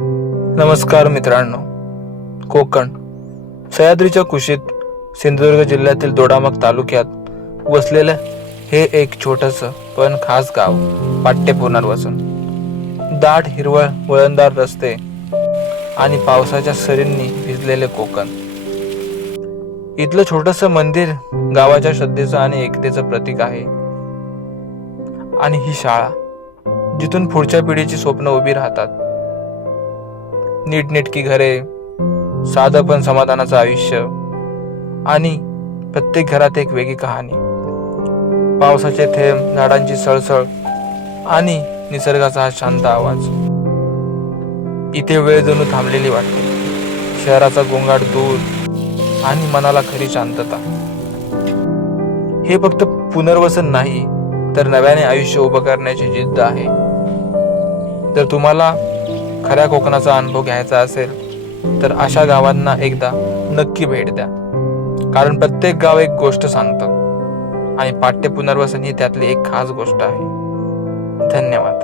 नमस्कार मित्रांनो. कोकण सह्याद्रीच्या कुशीत सिंधुदुर्ग जिल्ह्यातील दोडामार्ग तालुक्यात वसलेलं हे एक छोटंसं पण खास गाव. पाट्य पुनर्वसन, दाट हिरवळ, वळणदार रस्ते आणि पावसाच्या सरींनी भिजलेले कोकण. इथलं छोटंसं मंदिर गावाच्या श्रद्धेचं आणि एकतेचं प्रतीक आहे. आणि ही शाळा जिथून पुढच्या पिढीची स्वप्न उभी राहतात. नीटनेटकी घरे, साधं पण समाधानाचं आयुष्य आणि प्रत्येक घरात एक वेगळी कहाणी. पावसाचे थेंब, झाडांची सळसळ आणि निसर्गाचा हा शांत आवाज. इथे वेळ जणू थांबलेली वाटते. शहराचा गोंगाट दूर आणि मनाला खरी शांतता. हे फक्त पुनर्वसन नाही तर नव्याने आयुष्य उभं करण्याची जिद्द आहे. जर तुम्हाला खऱ्या कोकणाचा अनुभव घ्यायचा असेल तर अशा गावांना एकदा नक्की भेट द्या. कारण प्रत्येक गाव एक गोष्ट सांगतं आणि पाट्य पुनर्वसन ही त्यातली एक खास गोष्ट आहे. धन्यवाद.